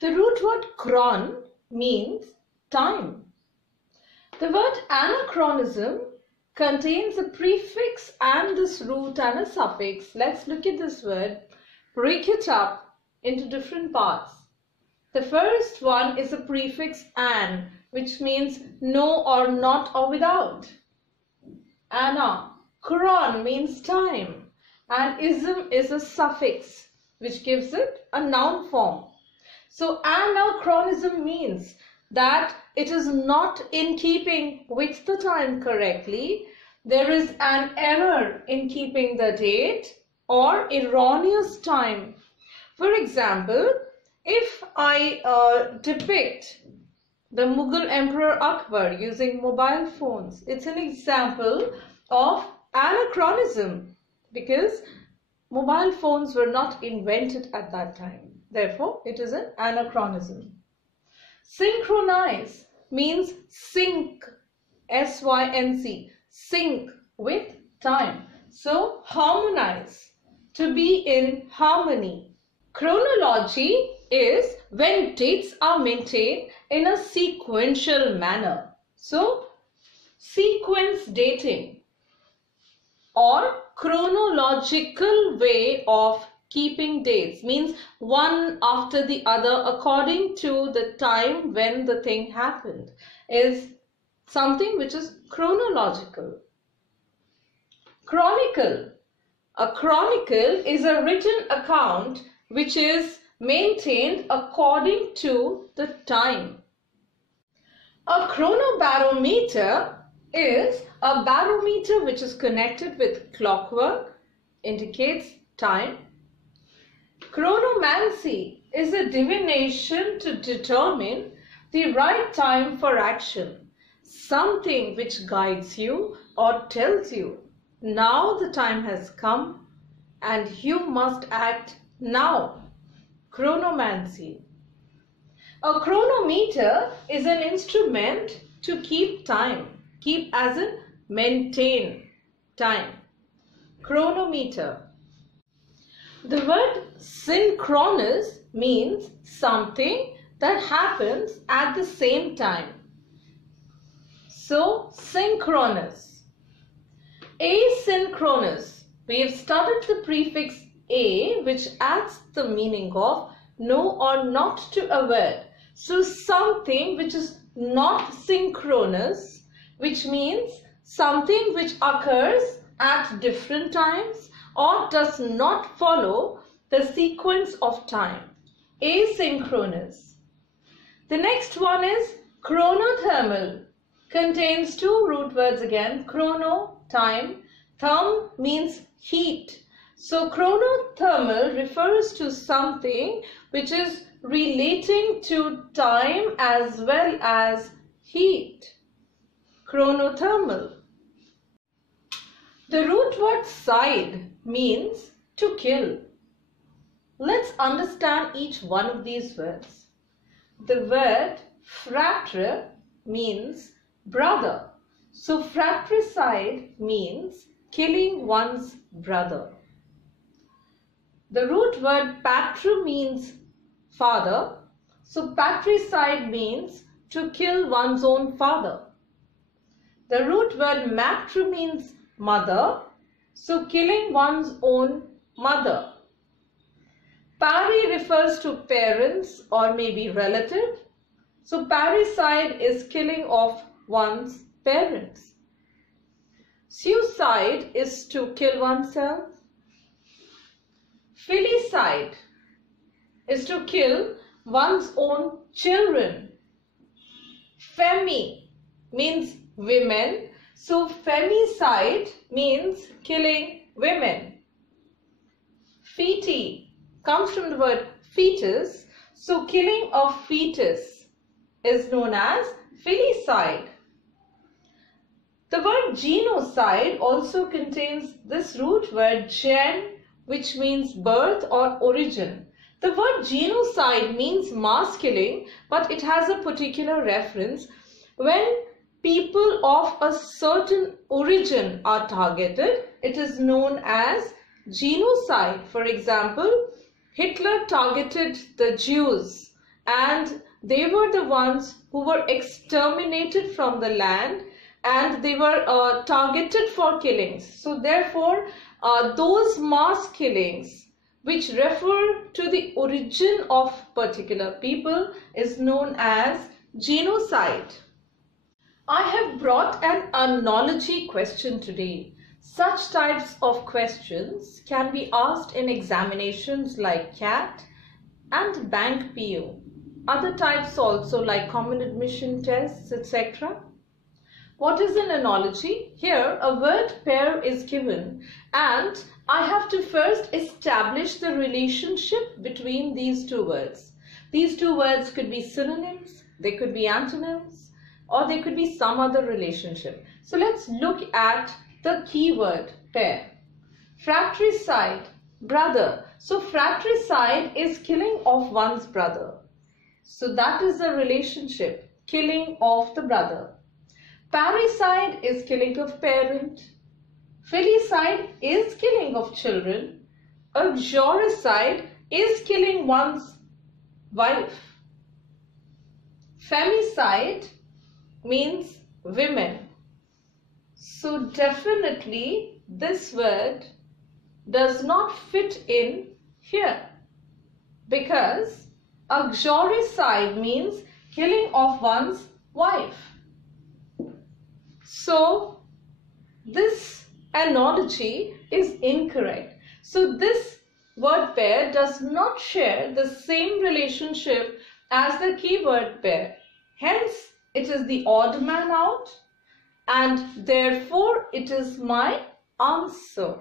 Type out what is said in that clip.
The root word chron means time. The word anachronism contains a prefix and this root and a suffix. Let's look at this word, break it up into different parts. The first one is a prefix an, which means no or not or without. Chron means time, and ism is a suffix which gives it a noun form. So anachronism means that it is not in keeping with the time correctly. There is an error in keeping the date or erroneous time. For example, if I depict the Mughal Emperor Akbar using mobile phones, it's an example of anachronism because mobile phones were not invented at that time. Therefore, it is an anachronism. Synchronize means sync, S-Y-N-C, sync with time. So, harmonize, to be in harmony. Chronology is when dates are maintained in a sequential manner. So, sequence dating or chronological way of keeping dates means one after the other according to the time when the thing happened is something which is chronological. Chronicle. A chronicle is a written account which is maintained according to the time. A chronobarometer is a barometer which is connected with clockwork, indicates time. Chronomancy is a divination to determine the right time for action, something which guides you or tells you now the time has come and you must act now. Chronomancy. A chronometer is an instrument to keep time. Keep as in maintain time. Chronometer. The word synchronous means something that happens at the same time. So, synchronous. Asynchronous. We have studied the prefix a, which adds the meaning of no or not to a word. So, something which is not synchronous, which means something which occurs at different times or does not follow the sequence of time. Asynchronous. The next one is chronothermal. Contains two root words again. Chrono, time. Therm means heat. So chronothermal refers to something which is relating to time as well as heat. Chronothermal. The root word cide means to kill. Let's understand each one of these words. The word fratre means brother. So fratricide means killing one's brother. The root word patru means father. So patricide means to kill one's own father. The root word matru means mother. So killing one's own mother. Pari refers to parents or maybe relative. So parricide is killing of one's parents. Suicide is to kill oneself. Filicide is to kill one's own children. Femi means women. So femicide means killing women. Feti comes from the word fetus. So killing of fetus is known as filicide. The word genocide also contains this root word gen, which means birth or origin. The word genocide means mass killing, but it has a particular reference. When people of a certain origin are targeted, it is known as genocide. For example, Hitler targeted the Jews and they were the ones who were exterminated from the land, and they were targeted for killings. So therefore, those mass killings which refer to the origin of particular people is known as genocide. I have brought an analogy question today. Such types of questions can be asked in examinations like CAT and bank PO. Other types also like common admission tests, etc. What is an analogy? Here a word pair is given and I have to first establish the relationship between these two words. These two words could be synonyms, they could be antonyms, or they could be some other relationship. So let's look at the keyword pair. Fratricide, brother. So fratricide is killing of one's brother. So that is the relationship, killing of the brother. Parricide is killing of parent. Filicide is killing of children. Uxoricide is killing one's wife. Femicide means women. So definitely this word does not fit in here, because uxoricide means killing of one's wife. So this analogy is incorrect. So this word pair does not share the same relationship as the keyword pair. Hence, it is the odd man out, and therefore it is my answer.